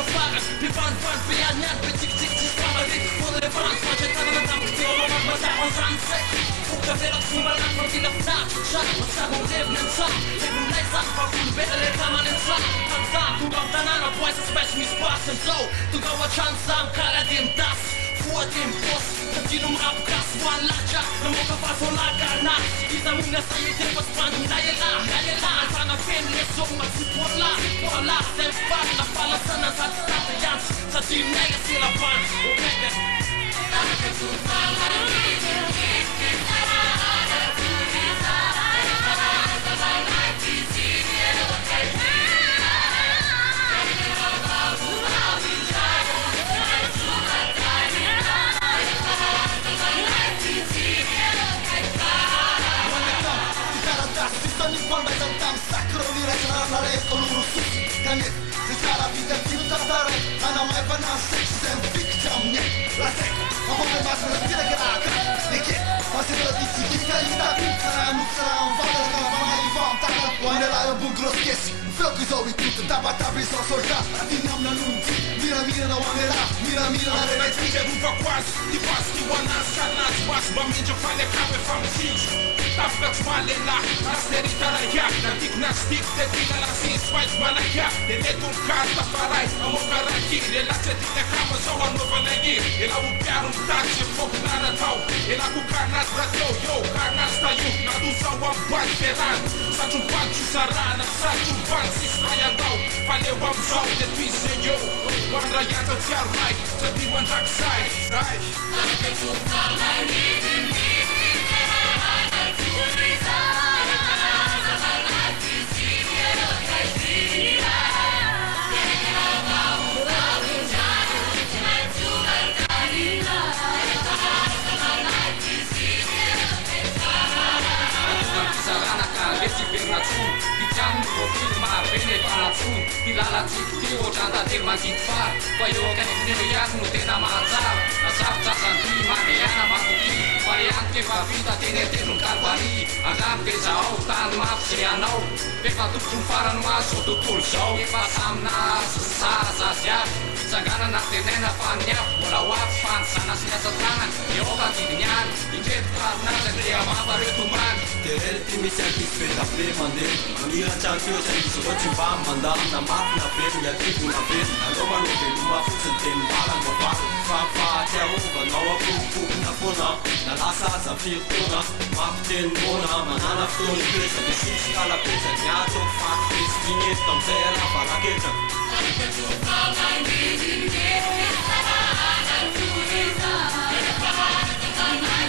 fafagan Pivan-van, pianyan, pitik-tik-tik Pamarit, pullevan Pagkatana ng tapos di mo mamagmata ang sunset Pagkaberat sumalang pagkinapna Siya, magsabong live sa Nagulay sa pagkulbe, alikaman ng sa Pagda, tugaw tanan ang buhay sa special spots And so, tugaw a chance ang kaladin das Fuwa din boss, sa sinong makabukas One lacha, na mo kapasolaga na Kita mo na sa'yo din pas paano Dayala, ang panapin Lesong magsipola, wala Sempat na palasan ang satisatayan Sa team nega sila ban Omega Nippon mai tam sacro di ragionare resto loro su Canet, se sarà vita più tattare Ana mai pana sex and victim nie La sec, ma come basta la vita che raga E che, ma se la dici che calita Sarà un vada la mai vantata Quando la un bucro schiessi Fel che sono tutto, tapa tapi sono solta Dinam na nunti, mira na wangera Mira na revete Fica ruva quase, de base de wanas Canas, bas, bamidja, falha, cabe, famicídio Tafka tsmalela, aseri tarayak Natik na stick, tetila la sis, faz malaya Deletum carta farai, amo karaki Relaxa de na cama, só a nova legi Ela upiar táxi, fogo na natal Ela com carnas rateu, yo, carnas tayu Na dusa wan ban peran Sachum ban chusarana, sachum ban sistrayandau Faleu am zau, de twise yo Wan rayanda tiar right, să diwan dark side, right? Dacă tu stau mai bine Kilala tsiki ohatranta telo mangidy fara Fa eo akaikiny ihany no tena mahatsara Nasafotra sandy mandeana makoky Fa ihany kefa vita teny atelo ny kalvary Angano ke zao tany mafy zay anao Efa tokotry ny farany maso zao tontolo zao Efa samina sara zazy avy Fitsanganana tenaina fa ny avy Mbola ho avy fa ny zana sy asa tanany Eo ka didiny any Indreto farinazy andrea mafareo tomany Terelty misy ankizy be mandeha Mangiran-trano teo zay misy ohatsy mba mandamina mafina velona ativona velona Alao manao veloma fotsiny teny mbalany mavaro Fampahatiaovanao akoropokona foana Na lasa aza fiotona Mafiteny mona manana fotoana ipresa De sosy kalapesa Ny ato faty pesy vigneto Tamizay ala valaketra Dacă tu stau mai bine Să vă arăt